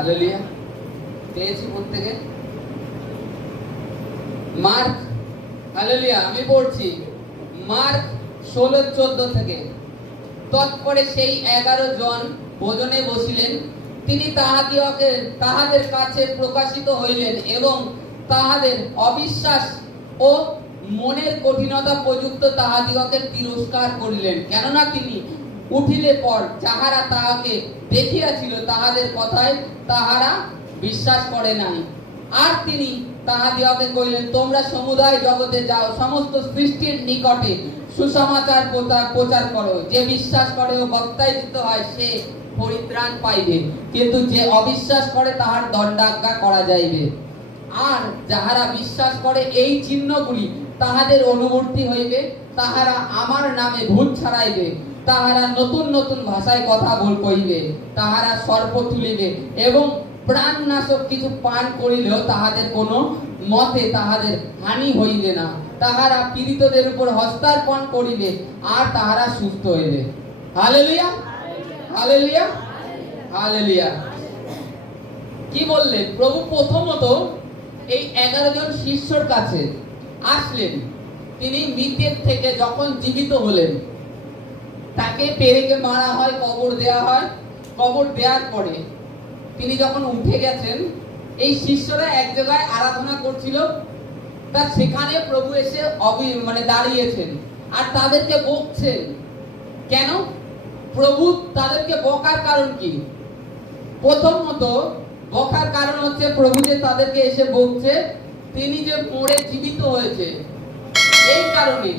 Hallelujah. পেয়েছি প্রত্যেকে? Mark, hallelujah, আমি পড়ছি মার্ক 16:14 থেকে। তৎপরে সেই 11 জন ভোজনে বসিলেন, তিনি তাহাদের কাছে প্রকাশিত হইলেন এবং তাহাদের অবিশ্বাস ও মনের কঠিনতা প্রযুক্ত তাহাদিগকে তিরস্কার করিলেন, কেননা তিনি উঠিলে পর যাহারা তাহাকে দেখিয়াছিল তাহাদের কথায় তাহারা বিশ্বাস করে নাই। আর তিনি তাহাদিগকে কহিলেন, তোমরা সমুদায় জগতে যাও, সমস্ত সৃষ্টির নিকটে সুসমাচার প্রচার করো। যে বিশ্বাস করে ও বাপ্তাইজিত হয় সে পরিত্রাণ পাইবে, কিন্তু যে অবিশ্বাস করে তাহার দণ্ডাজ্ঞা করা যাইবে। আর যাহারা বিশ্বাস করে এই চিহ্নগুলি তাহাদের অনুবর্তী হইবে, তাহারা আমার নামে ভূত ছাড়াইবে, তাহারা নতুন নতুন ভাষায় কথা কহিবে, তাহারা সর্প তুলিবে এবং প্রাণনাশক কিছু পান করিলেও তাহাদের কোনো মতে তাহাদের হানি হইবে না। তাহারা পীড়িতদের উপর হস্তার্পণ করিবে আর তাহারা সুস্থ হইবে। Hallelujah, hallelujah, hallelujah. কি বললেন প্রভু? প্রথমত এই 11 জন শিষ্যর কাছে আসলেন। তিনি মৃতের থেকে যখন জীবিত হলেন, তাকে পেরেকে মারা হয়, কবর দেয়া হয়। কবর দেওয়ার পরে তিনি যখন উঠে গেছেন, এই শিষ্যরা এক জায়গায় আরাধনা করছিল, তা সেখানে প্রভু এসে দাঁড়িয়েছেন আর তাদেরকে বকছেন। কেন? প্রভু তাদেরকে বকার কারণ কি? প্রথমত বকার কারণ হচ্ছে প্রভু যে তাদেরকে এসে বকছে, তিনি যে মরে জীবিত হয়েছে, এই কারণে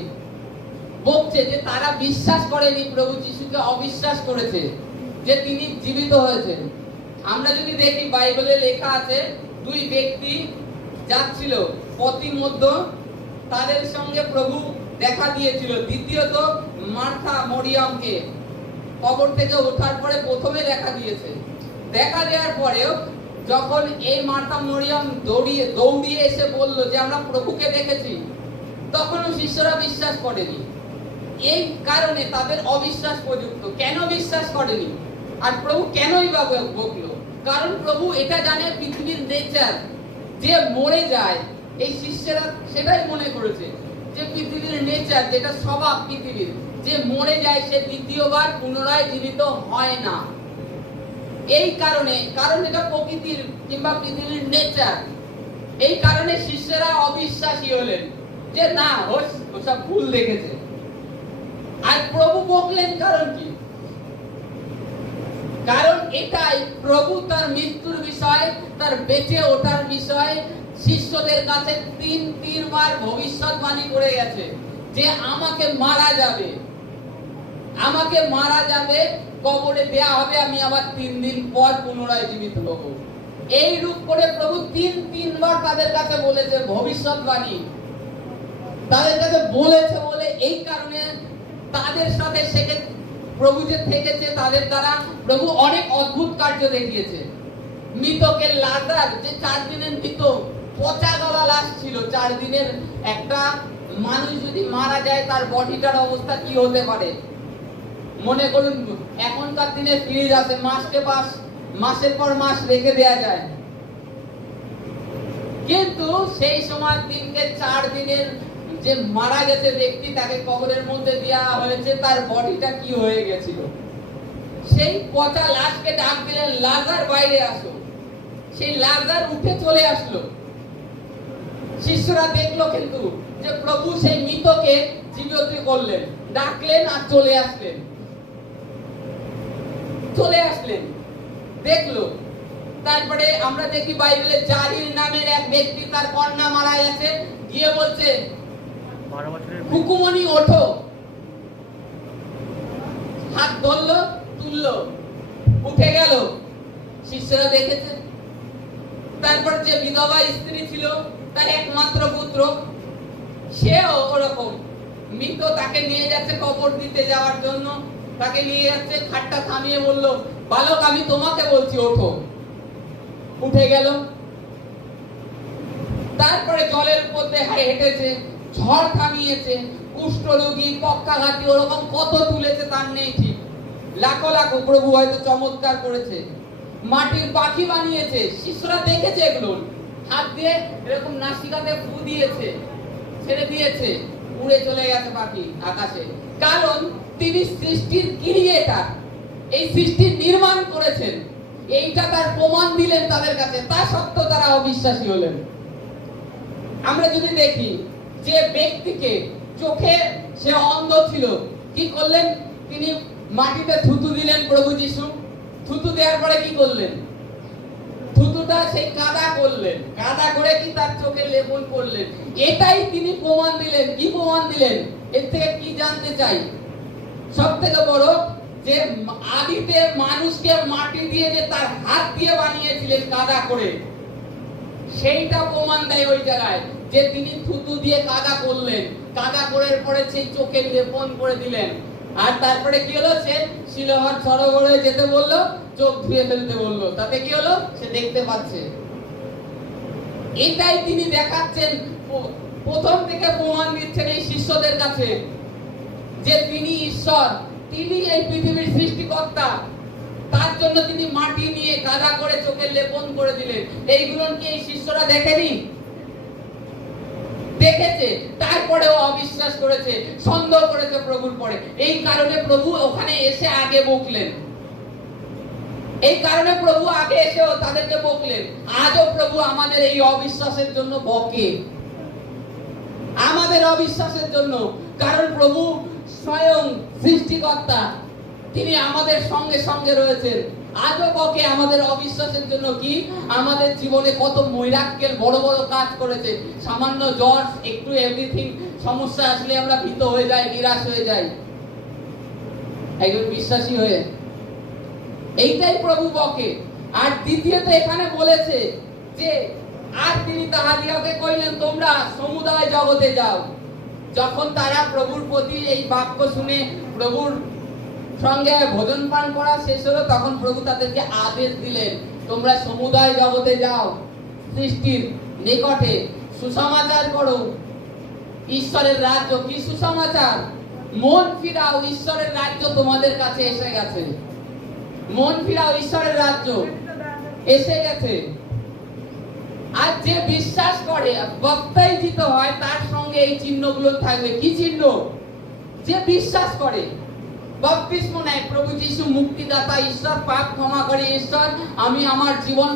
বকছে যে তারা বিশ্বাস করেনি, প্রভু যিশুকে অবিশ্বাস করেছে যে তিনি জীবিত হয়েছেন। আমরা যদি দেখি বাইবেলে লেখা আছে, দুই ব্যক্তি যাচ্ছিল পথিমধ্য, তাদের সঙ্গে প্রভু দেখা দিয়েছিল। দ্বিতীয়ত মার্থা মরিয়মকে কবর থেকে ওঠার পরে প্রথমে দেখা দিয়েছে। দেখা দেওয়ার পরেও যখন এই মার্থা মরিয়ম দৌড়িয়ে এসে বলল যে আমরা প্রভুকে দেখেছি, তখনও শিষ্যরা বিশ্বাস করেনি। এই কারণে তাদের অবিশ্বাস প্রযুক্ত। কেন বিশ্বাস করেনি? আর প্রভু কেনই বা বকলো? কারণ প্রভু এটা জানে পৃথিবীর নেচার, যে মরে যায়। এই শিষ্যরা সেটাই মনে করেছে যে পৃথিবীর নেচার, যেটা স্বভাব পৃথিবীর, যে মরে যায় সে দ্বিতীয়বার পুনরায় জীবিত হয় না। এই কারণে, কারণ এটা প্রকৃতির কিংবা পৃথিবীর নেচার, এই কারণে শিষ্যরা অবিশ্বাসী হলেন যে না, ওসব ভুল দেখেছে। আর প্রভু বকলেন কারণ কি? কারণ এটাই, প্রভু তার মৃত্যুর বিষয়, তার বেঁচে ওঠার বিষয় শিষ্যদের কাছে তিনবার ভবিষ্যৎবাণী করে গেছে যে আমাকে মারা যাবে, আমাকে মারা যাবে, কবরে দেয়া হবে, আমি আবার 3 দিন পর পুনরায় জীবিত হব। এই রূপ করে প্রভু তিনবার তাদের কাছে বলেছে ভবিষ্যৎবাণী, তাদের কাছে বলেছে বলে এই কারণে তাদের সাথে প্রভু যে থেকেছে, তাদের দ্বারা প্রভু অনেক অদ্ভুত কার্য দেখিয়েছে। মৃতকে লাজার, যে 4 দিনের মৃত, পচা গলা লাশ ছিল। 4 দিনের একটা মানুষ যদি মারা যায়, তার বডিটার অবস্থা কি হতে পারে? মনে করুন এখনকার দিনে ফ্রিজ আছে, মাসের পর মাস রেখে দেয়া যায়, কিন্তু সেই সময় দিনকে 4 দিনের যে মারা গেছে ব্যক্তি, তাকে কবরের মধ্যে দেওয়া হয়েছে, তার বডিটা কি হয়ে গেছিল। সেই পচা লাশকে ডাক দিলেন, লাজার বাইরে আসো। সেই লাজার উঠে চলে আসলো। শিষ্যরা দেখলো কিন্তু যে প্রভু সেই মৃতকে জীবিত করলেন, ডাকলেন আর চলে আসলেন, দেখলো। তারপরে আমরা দেখি বাইবেলে জারির নামের এক ব্যক্তি, তার কন্যা মারা গেছে, গিয়ে বলছে হুকুমনি ওঠো। হাত ধরলো, তুললো, উঠে গেল। শিষ্যরা দেখেছে। তারপর যে বিধবা স্ত্রী ছিল, তার একমাত্র পুত্র, সেও ওরকম মৃত, তাকে নিয়ে যাচ্ছে কবর দিতে যাওয়ার জন্য। তাকে নিয়ে যাচ্ছে, খাটটা থামিয়ে বলল, বালক আমি তোমাকে বলছি ওঠো। উঠে গেল। তারপরে জলের মধ্যে হেঁটেছে, ঝড় থামিয়েছে, কুষ্ঠরোগী, পক্ষাঘাতী, ওরকম কত তুলেছে তার নেই ঠিক। লাখো লাখো প্রভু হয়তো চমৎকার করেছে। মাটির পাখি বানিয়েছে। শিষ্যরা দেখেছে এগুলো, হাত দিয়ে এরকম নাসিকাতে ফু দিয়েছে, ছেড়ে দিয়েছে, উড়ে চলে গেছে পাখি আকাশে। কারণ তিনি সৃষ্টির ক্রিয়েটার, এই সৃষ্টি নির্মাণ করেছেন, এইটা তার প্রমাণ দিলেন তাদের কাছে। তা সত্ত্বেও তারা অবিশ্বাসী হলেন। আমরা যদি দেখি যে ব্যক্তিকে চোখে সে অন্ধ ছিল, কি করলেন? তিনি মাটিতে থুতু দিলেন প্রভু যিশু। থুতু দেওয়ার পরে কি করলেন? থুতুটা সেই কাদা করলেন, কাদা করে কি তার চোখে লেপন করলেন। এটাই তিনি প্রমাণ দিলেন। কি প্রমাণ দিলেন? এর থেকে কি জানতে চাই? সব থেকে বড় যে আদিতে মানুষকে মাটি দিয়ে যে তার হাত দিয়ে বানিয়েছিলেন কাদা করে, সেইটা প্রমাণ দেয় ওই জায়গায় যে তিনি থুতু দিয়ে কাদা করলেন, কাদা করার পরে সেই চোখে লেপন করে দিলেন। আর তারপরে কি হলো? সে শিলোহার সরোবরে যেতে বললো, চোখ ধুয়ে ফেলতে বললো, তাতে কি হলো? সে দেখতে পাচ্ছে। এটাই তিনি দেখাচ্ছেন, প্রথম থেকে প্রমাণ দিচ্ছেন এই শিষ্যদের কাছে যে তিনি ঈশ্বর, তিনি এই পৃথিবীর সৃষ্টিকর্তা। তার জন্য তিনি মাটি নিয়ে কাদা করে চোখে লেপন করে দিলেন। এইগুলো কি এই শিষ্যরা দেখেনি? দেখেছে, তারপরেও অবিশ্বাস করেছে, সন্দেহ করেছে প্রভুর পরে। এই কারণে প্রভু ওখানে এসে আগে বকলেন। এই কারণে প্রভু আগে এসেও তাদেরকে বকলেন। আজও প্রভু আমাদের এই অবিশ্বাসের জন্য বকে, আমাদের অবিশ্বাসের জন্য। কারণ প্রভু স্বয়ং সৃষ্টিকর্তা, তিনি আমাদের সঙ্গে সঙ্গে রয়েছেন। আজও বকে আমাদের অবিশ্বাসের জন্য। কি আমাদের জীবনে কত মৈরাক্কেল বড় বড় কাজ করেছে। সামান্য জ্বর, একটু এভরিথিং সমস্যা আসলে আমরা ভীত হয়ে যাই, নিরাশ হয়ে যাই একজন বিশ্বাসী হয়ে। এইটাই প্রভু বকে। আর দ্বিতীয়ত এখানে বলেছে যে আর তিনি তাহাদিগকে কইলেন, তোমরা সমুদায় জগতে যাও। যখন তারা প্রভুর প্রতি এই বাক্য শুনে প্রভুর সঙ্গে ভোজন পান করা শেষ হলো, তখন প্রভু তাদেরকে আদেশ দিলেন, তোমরা সমুদায় জগতে যাও, সৃষ্টির নিকটে সুসমাচার করো। ঈশ্বরের রাজ্য, কি সুসমাচার? মন ফিরাও, ঈশ্বরের রাজ্য তোমাদের কাছে এসে গেছে। মন ফিরাও, ঈশ্বরের রাজ্য এসে গেছে। আর যে বিশ্বাস করে, বাপ্তাইজিত হয়, তার সঙ্গে এই চিহ্নগুলো থাকবে। কি চিহ্ন? যে বিশ্বাস করে, বাপ্তিস্ম নেয়, প্রভু যিশু মুক্তিদাতা ঈশ্বর, পাপ ক্ষমা করে ঈশ্বর, আমি আমার জীবন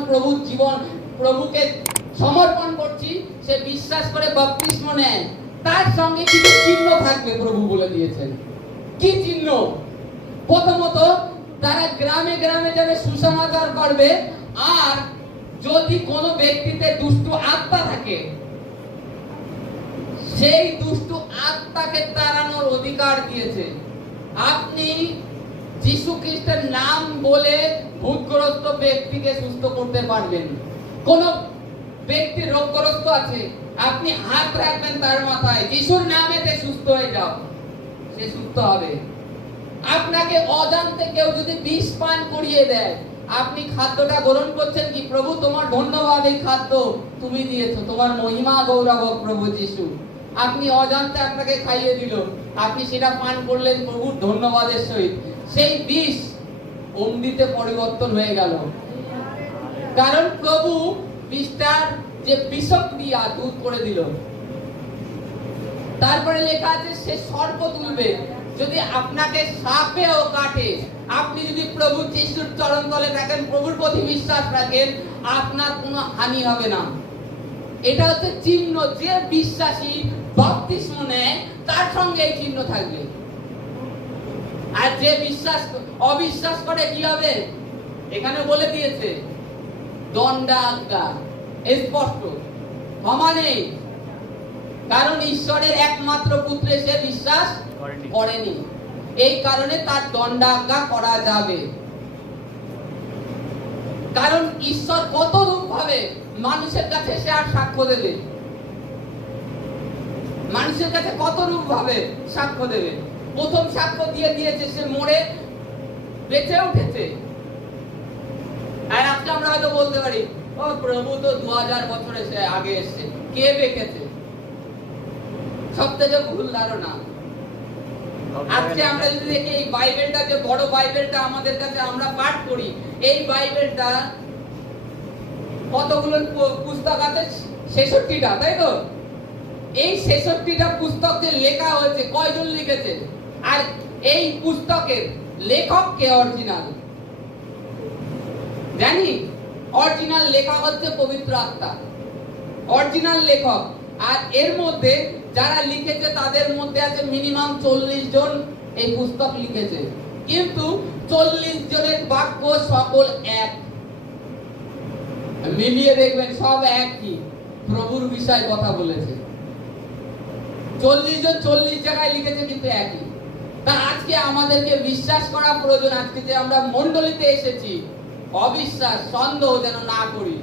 প্রভুকে সমর্পণ করছি, সে বিশ্বাস করে বাপ্তিস্ম নেয়, তার সঙ্গে কিছু চিহ্ন থাকবে প্রভু বলে দিয়েছেন। কি চিহ্ন? প্রথমত তারা গ্রামে গ্রামে যাবে, সুসমাচার করবে। আর যদি কোনো ব্যক্তিতে দুষ্ট আত্মা থাকে, সেই দুষ্ট আত্মাকে তাড়ানোর অধিকার দিয়েছে। আপনি যিশু খ্রিস্টের নাম বলে ভূতগ্রস্ত ব্যক্তিকে সুস্থ করতে পারবেন। কোন ব্যক্তি রোগগ্রস্ত আছে, আপনি হাত রাখবেন তার মাথায়, যিশুর নামেতে সুস্থ হয়ে যাও, সে সুস্থ হবে। আপনাকে অজান্তে কেউ যদি বিষ পান করিয়ে দেয়, আপনি খাদ্যটা গ্রহণ করছেন কি? প্রভু তোমার ধন্যবাদ, এই খাদ্য তুমি দিয়েছো, তোমার মহিমা গৌরব প্রভু যিশু। আপনি অজান্তে আপনাকে খাইয়ে দিল, আপনি সেটা পান করলেন প্রভুর ধন্যবাদের সহিত, সেই বিষ অমৃতে পরিবর্তন হয়ে গেল। কারণ প্রভু বিষটার যে বিষক্রিয়া দূর করে দিল। তারপরে লেখা আছে সে সর্প তুলবে। যদি আপনাকে সাপেও কাটে, আপনি যদি প্রভু যিশুর চরণ তলে থাকেন, প্রভুর প্রতি বিশ্বাস রাখেন, আপনার কোনো হানি হবে না। এটা হচ্ছে চিহ্ন। যে বিশ্বাসী বাপ্তিস্ম নেয়, তার সঙ্গে এই চিহ্ন থাকবে। আর যে অবিশ্বাস করে, কি হবে? এখানে বলে দিয়েছে, দণ্ডাজ্ঞা স্পষ্ট, ক্ষমা নেই। কারণ ঈশ্বরের একমাত্র পুত্রে সে বিশ্বাস করেনি, এই কারণে তার দণ্ডাজ্ঞা করা যাবে। কারণ ঈশ্বর কত রূপ ভাবে মানুষের কাছে সে আর সাক্ষ্য দেবে, মানুষের কাছে কত রূপ ভাবে সাক্ষ্য দেবে। প্রথম সাক্ষ্য দিয়ে দিয়েছে, সে মরে বেঁচে উঠেছে। আর আজকে আমরা হয়তো বলতে পারি, ও প্রভু তো 2000 বছরে সে আগে এসেছে, কে বেঁচেছে? সব থেকে ভুল ধারণা। আজকে আমরা যদি দেখি এই বাইবেলটা, যে বড় বাইবেলটা আমাদের কাছে আমরা পাঠ করি, এই বাইবেলটা কতগুলো পুস্তক আছে? 66টা, তাই তো? এই 66টা পুস্তক যে লেখা হয়েছে, কয়জন লিখেছে? আর এই পুস্তকের লেখক কে? অরিজিনাল জানি, অরিজিনাল লেখক হচ্ছে পবিত্র আত্মা, অরিজিনাল লেখক। আর এর মধ্যে যারা লিখেছে তাদের মধ্যে আছে মিনিমাম 40 জন এই পুস্তক লিখেছে, কিন্তু 40 জনের বাক্য সকল এক। মিলিয়ে দেখবেন সব একই, প্রভুর বিষয় কথা বলেছে। 40 জন 40 জায়গায় লিখেছে, কিন্তু একই। তা আজকে আমাদেরকে বিশ্বাস করা প্রয়োজন। আজকে যে আমরা মণ্ডলীতে এসেছি, অবিশ্বাস, সন্দেহ যেন না করি।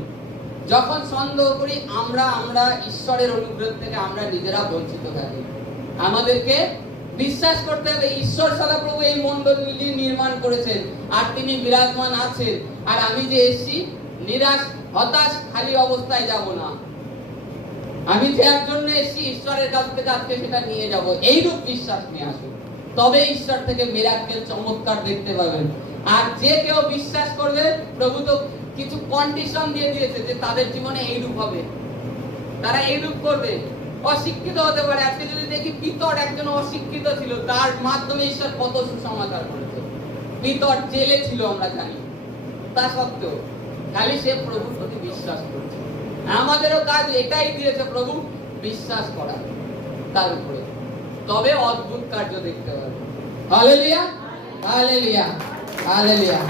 যখন সন্দেহ করি আমরা ঈশ্বরের অনুগ্রহ থেকে আমরা নিজেরা বঞ্চিত থাকি। আমাদেরকে বিশ্বাস করতে হবে ঈশ্বর সদাপ্রভু এই মণ্ডলী নির্মাণ করেছেন, আর তিনি বিরাজমান আছেন। আর আমি যে এসেছি, নিরাশ, হতাশ, খালি অবস্থায় যাব না। আমি যার জন্য এসেছি ঈশ্বরের কাছ থেকে আজকে সেটা নিয়ে যাব। এইরূপ বিশ্বাস নিয়ে আসুন, তবে ঈশ্বর থেকে মিরাকেল, চমৎকার দেখতে পাবেন। আর যে কেউ বিশ্বাস করবে, প্রভু তো কিছু কন্ডিশন দিয়ে দিয়েছে যে তাদের জীবনে এইরূপ হবে, তারা এইরূপ করবে। অশিক্ষিত হতে পারে। আজকে যদি দেখি, পিতর একজন অশিক্ষিত ছিল, তার মাধ্যমে ঈশ্বর কত সুসমাচার করেছে। পিতর জেলে ছিল, আমরা জানি, তা সত্ত্বেও খালি সে প্রভুর প্রতি বিশ্বাস করছে। আমাদেরও কাজ এটাই দিয়েছে প্রভু, বিশ্বাস করা তার উপরে, তবে অদ্ভুত কার্য দেখতে পাবে। Hallelujah, hallelujah, hallelujah.